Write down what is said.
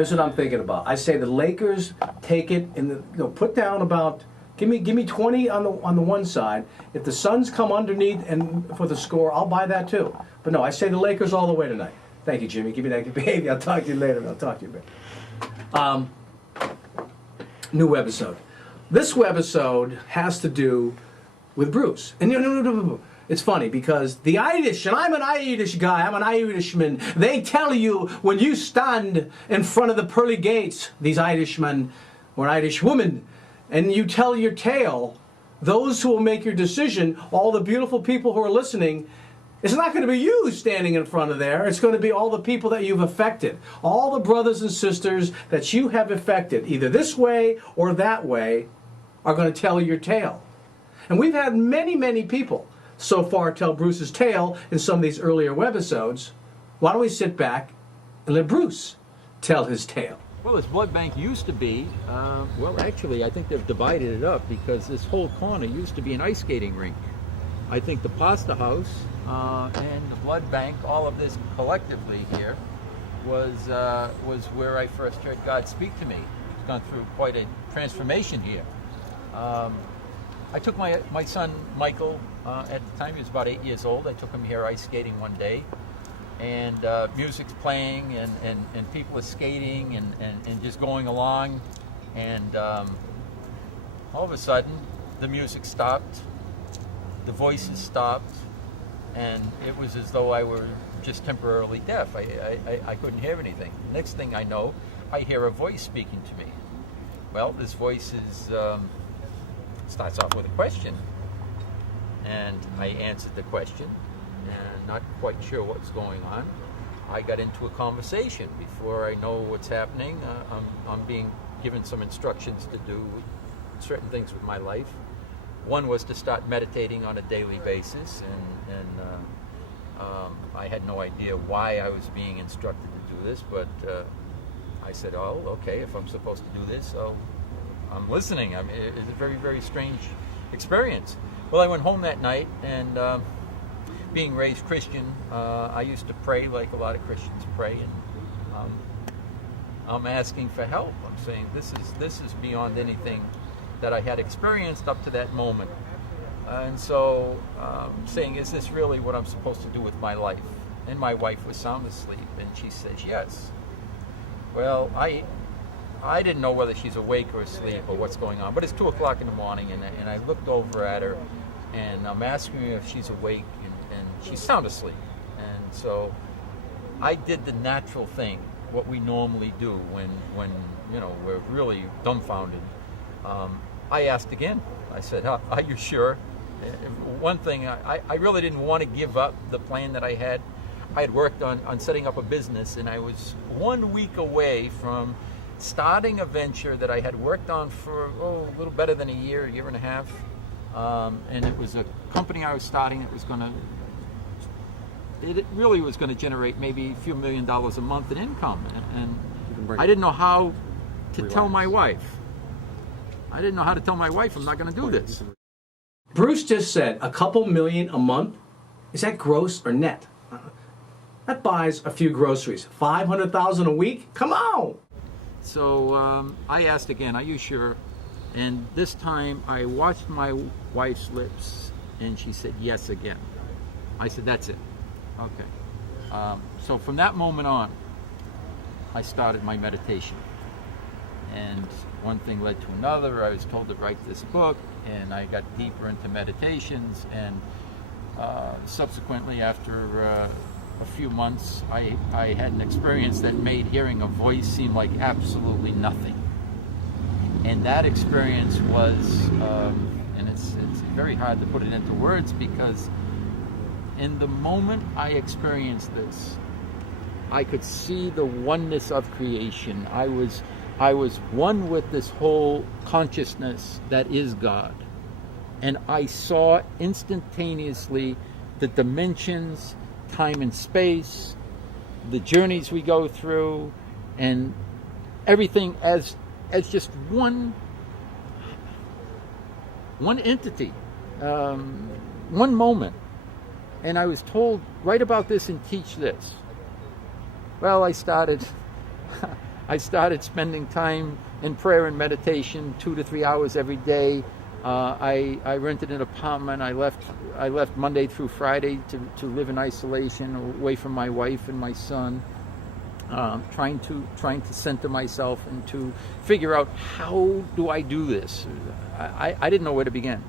Here's what I'm thinking about. I say the Lakers take it and put down about give me 20 on the one side. If the Suns come underneath and for the score, I'll buy that too. But no, I say the Lakers all the way tonight. Thank you, Jimmy. Give me that baby. I'll talk to you later. I'll talk to you a bit. New webisode. This webisode has to do with Bruce. And it's funny because the Irish, and I'm an Irish guy, I'm an Irishman, they tell you when you stand in front of the pearly gates, these Irishmen or Irish women, and you tell your tale, those who will make your decision, all the beautiful people who are listening, it's not going to be you standing in front of there. It's going to be all the people that you've affected. All the brothers and sisters that you have affected, either this way or that way, are going to tell your tale. And we've had many, many people so far tell Bruce's tale in some of these earlier webisodes. Why don't we sit back and let Bruce tell his tale? Well, this blood bank used to be, well, actually, I think they've divided it up because this whole corner used to be an ice skating rink. I think the pasta house and the blood bank, all of this collectively here, was where I first heard God speak to me. It's gone through quite a transformation here. I took my son, Michael, at the time he was about 8 years old. I took him here ice skating one day, and music's playing, and people are skating and just going along, and all of a sudden the music stopped, the voices stopped, and it was as though I were just temporarily deaf. I couldn't hear anything. Next thing I know, I hear a voice speaking to me. Well, this voice starts off with a question, and I answered the question, and not quite sure what's going on. I got into a conversation. Before I know what's happening, I'm being given some instructions to do certain things with my life. One was to start meditating on a daily basis, and I had no idea why I was being instructed to do this, but I said, oh, okay, if I'm supposed to do this, I'm listening. I mean, it's a very, very strange experience. Well, I went home that night, and being raised Christian, I used to pray like a lot of Christians pray, and I'm asking for help. I'm saying this is beyond anything that I had experienced up to that moment. And so saying, is this really what I'm supposed to do with my life? And my wife was sound asleep, and she says, yes. Well, I didn't know whether she's awake or asleep or what's going on, but it's 2 o'clock in the morning, and I looked over at her, and I'm asking her if she's awake, and she's sound asleep. And so I did the natural thing, what we normally do when we're really dumbfounded. I asked again. I said, are you sure? One thing, I really didn't want to give up the plan that I had. I had worked on setting up a business, and I was 1 week away from starting a venture that I had worked on for a little better than a year and a half. And it was a company I was starting that was it really was going to generate maybe a few $1 million a month in income. And I didn't know how to tell my wife. I didn't know how to tell my wife I'm not going to do this. Bruce just said a couple million a month. Is that gross or net? That buys a few groceries. $500,000 a week? Come on! So I asked again, are you sure? And this time I watched my wife's lips, and she said yes again. I said, that's it. Okay. So from that moment on, I started my meditation. And one thing led to another. I was told to write this book, and I got deeper into meditations, and subsequently, after a few months, I had an experience that made hearing a voice seem like absolutely nothing. And that experience was, and it's very hard to put it into words, because in the moment I experienced this, I could see the oneness of creation. I was one with this whole consciousness that is God. And I saw instantaneously the dimensions, time and space, the journeys we go through, and everything as just one entity, one moment. And I was told, write about this and teach this. Well, I started I started spending time in prayer and meditation, 2 to 3 hours every day. I rented an apartment. I left Monday through Friday to live in isolation, away from my wife and my son. Trying to center myself and to figure out, how do I do this? I didn't know where to begin.